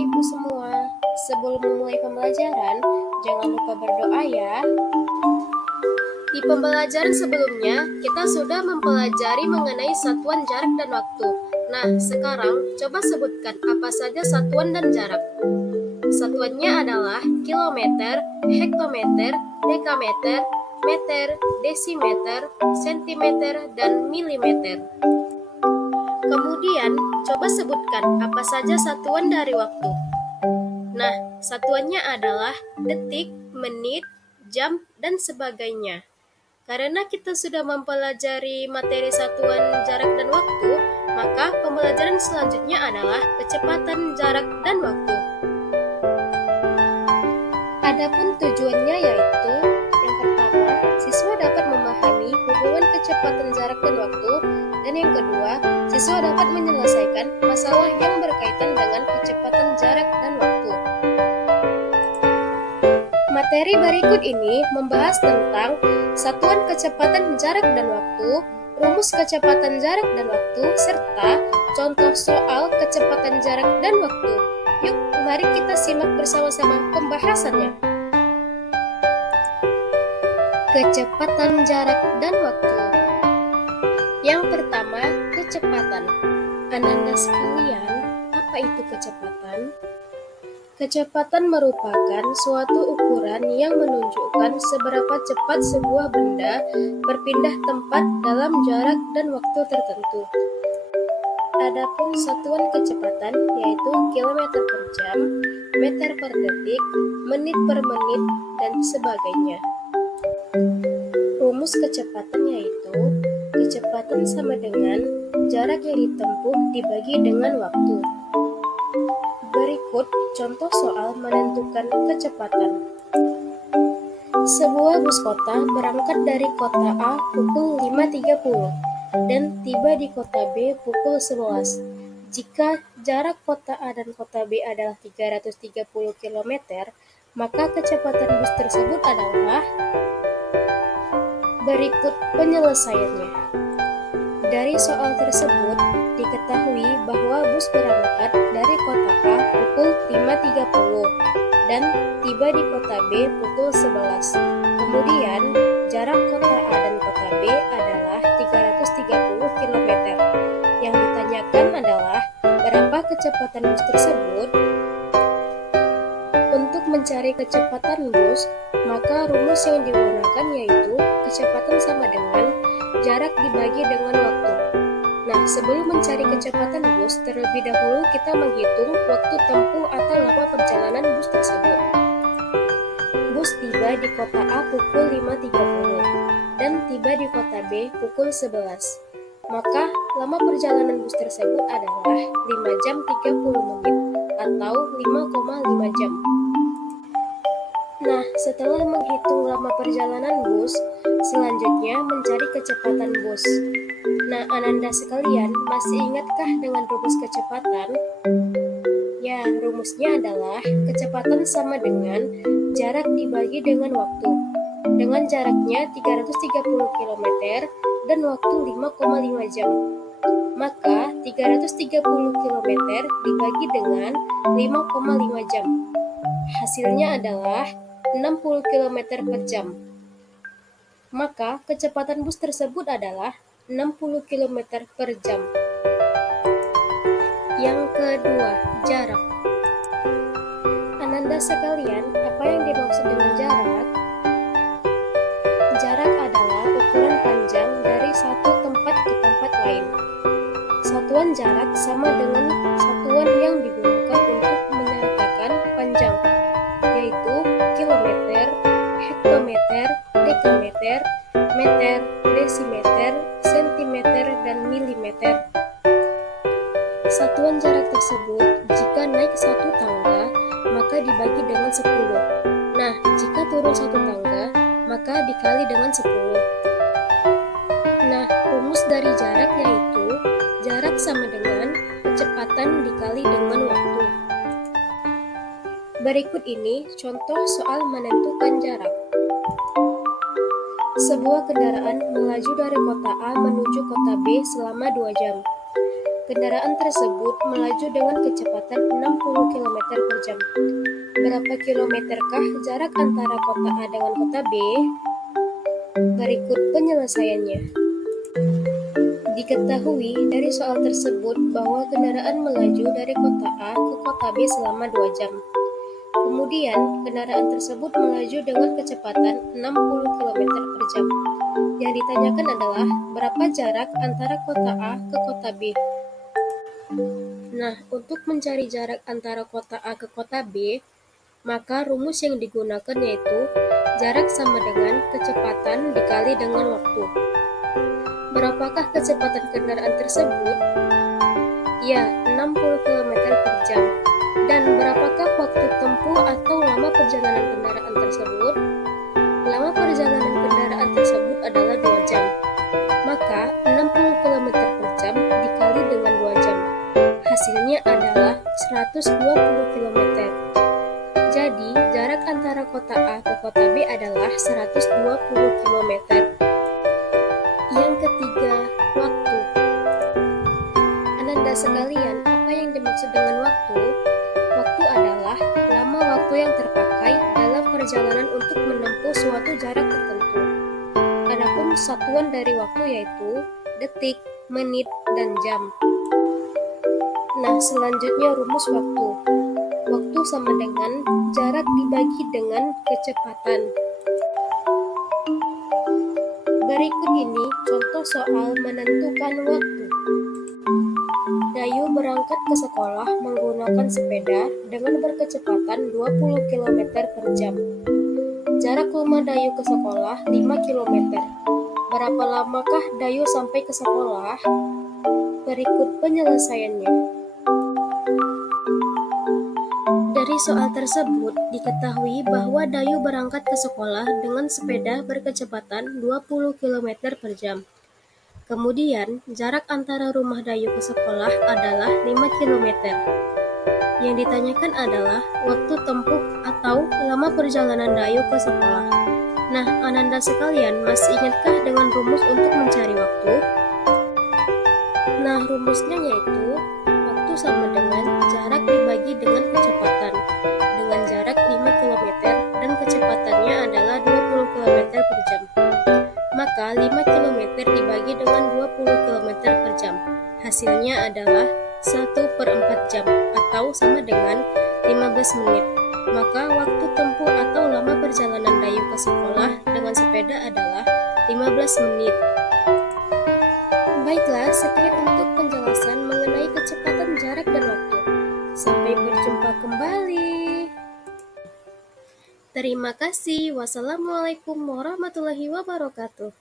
Ibu semua, sebelum memulai pembelajaran, jangan lupa berdoa ya. Di pembelajaran sebelumnya, kita sudah mempelajari mengenai satuan jarak dan waktu. Nah, sekarang coba sebutkan apa saja satuan dan jarak. Satuannya adalah kilometer, hektometer, dekameter, meter, desimeter, sentimeter, dan milimeter. Kemudian, coba sebutkan apa saja satuan dari waktu. Nah, satuannya adalah detik, menit, jam, dan sebagainya. Karena kita sudah mempelajari materi satuan jarak dan waktu, maka pembelajaran selanjutnya adalah kecepatan jarak dan waktu. Adapun tujuannya yaitu, yang pertama, siswa dapat memahami hubungan kecepatan jarak dan waktu, dan yang kedua, siswa dapat menyelesaikan masalah yang berkaitan dengan kecepatan jarak dan waktu. Materi berikut ini membahas tentang satuan kecepatan jarak dan waktu, rumus kecepatan jarak dan waktu, serta contoh soal kecepatan jarak dan waktu. Yuk, mari kita simak bersama-sama pembahasannya. Kecepatan jarak dan waktu. Yang pertama, kecepatan. Ananda sekalian, apa itu kecepatan? Kecepatan merupakan suatu ukuran yang menunjukkan seberapa cepat sebuah benda berpindah tempat dalam jarak dan waktu tertentu. Adapun satuan kecepatan yaitu kilometer per jam, meter per detik, menit per menit, dan sebagainya. Rumus kecepatan yaitu kecepatan sama dengan jarak yang ditempuh dibagi dengan waktu. Berikut contoh soal menentukan kecepatan. Sebuah bus kota berangkat dari kota A pukul 5.30 dan tiba di kota B pukul 11. Jika jarak kota A dan kota B adalah 330 km, maka kecepatan bus tersebut adalah berikut penyelesaiannya. Dari soal tersebut, diketahui bahwa bus berangkat dari kota A pukul 5.30 dan tiba di kota B pukul 11. Kemudian, jarak kota A dan kota B adalah 330 km. Yang ditanyakan adalah berapa kecepatan bus tersebut? Untuk mencari kecepatan bus, maka rumus yang digunakan yaitu kecepatan sama dengan jarak dibagi dengan waktu. Nah, sebelum mencari kecepatan bus, terlebih dahulu kita menghitung waktu tempuh atau lama perjalanan bus tersebut. Bus tiba di kota A pukul 5.30 dan tiba di kota B pukul 11. Maka, lama perjalanan bus tersebut adalah 5 jam 30 menit atau 5,5 jam. Nah, setelah menghitung lama perjalanan bus, selanjutnya mencari kecepatan bus. Nah, Ananda sekalian, masih ingatkah dengan rumus kecepatan? Ya, rumusnya adalah kecepatan sama dengan jarak dibagi dengan waktu. Dengan jaraknya 330 km dan waktu 5,5 jam. Maka, 330 km dibagi dengan 5,5 jam. Hasilnya adalah 60 km per jam. Maka, kecepatan bus tersebut adalah 60 km per jam. Yang kedua, jarak. Ananda sekalian, apa yang dimaksud dengan jarak? Jarak adalah ukuran panjang dari satu tempat ke tempat lain. Satuan jarak sama dengan satuan yang digunakan untuk menyatakan panjang, yaitu kilometer, hektometer, dekameter, meter, desimeter, sentimeter, dan milimeter. Satuan jarak tersebut jika naik satu tangga, maka dibagi dengan 10. Nah, jika turun satu tangga, maka dikali dengan 10. Nah, rumus dari jarak yaitu jarak sama dengan kecepatan dikali dengan waktu. Berikut ini contoh soal menentukan jarak. Sebuah kendaraan melaju dari kota A menuju kota B selama 2 jam. kendaraan tersebut melaju dengan kecepatan 60 km per jam. Berapa kilometerkah jarak antara kota A dengan kota B? Berikut penyelesaiannya. Diketahui dari soal tersebut bahwa kendaraan melaju dari kota A ke kota B selama 2 jam. Kemudian, kendaraan tersebut melaju dengan kecepatan 60 km per jam. Yang ditanyakan adalah berapa jarak antara kota A ke kota B. Nah, untuk mencari jarak antara kota A ke kota B, maka rumus yang digunakan yaitu jarak sama dengan kecepatan dikali dengan waktu. Berapakah kecepatan kendaraan tersebut? Ya, 60 km per jam. Dan berapakah waktu tempuh atau lama perjalanan kendaraan tersebut? Lama perjalanan kendaraan tersebut adalah 2 jam. Maka 60 km per jam dikali dengan 2 jam. Hasilnya adalah 120 km. Jadi, jarak antara kota A ke kota B adalah 120 km. Yang ketiga, waktu. Ananda sekalian, apa yang dimaksud dengan waktu? Waktu adalah lama waktu yang terpakai dalam perjalanan untuk menempuh suatu jarak tertentu. Adapun satuan dari waktu yaitu detik, menit, dan jam. Nah, selanjutnya rumus waktu. Waktu sama dengan jarak dibagi dengan kecepatan. Berikut ini contoh soal menentukan waktu. Dayu berangkat ke sekolah menggunakan sepeda dengan berkecepatan 20 km per jam. Jarak rumah Dayu ke sekolah 5 km. Berapa lamakah Dayu sampai ke sekolah? Berikut penyelesaiannya. Dari soal tersebut, diketahui bahwa Dayu berangkat ke sekolah dengan sepeda berkecepatan 20 km per jam. Kemudian, jarak antara rumah Dayu ke sekolah adalah 5 km. Yang ditanyakan adalah waktu tempuh atau lama perjalanan Dayu ke sekolah. Nah, Ananda sekalian, masih ingatkah dengan rumus untuk mencari waktu? Nah, rumusnya yaitu waktu sama dengan jarak dibagi dengan kecepatan. Dengan jarak 5 km dan kecepatannya adalah 20 km per jam. Maka 5 km dibagi dengan 20 km per jam. Hasilnya adalah 1/4 jam atau sama dengan 15 menit. Maka waktu tempuh atau lama perjalanan Dayu ke sekolah dengan sepeda adalah 15 menit. Baiklah, sekian untuk penjelasan mengenai kecepatan jarak dan waktu. Sampai berjumpa kembali. Terima kasih. Wassalamualaikum warahmatullahi wabarakatuh.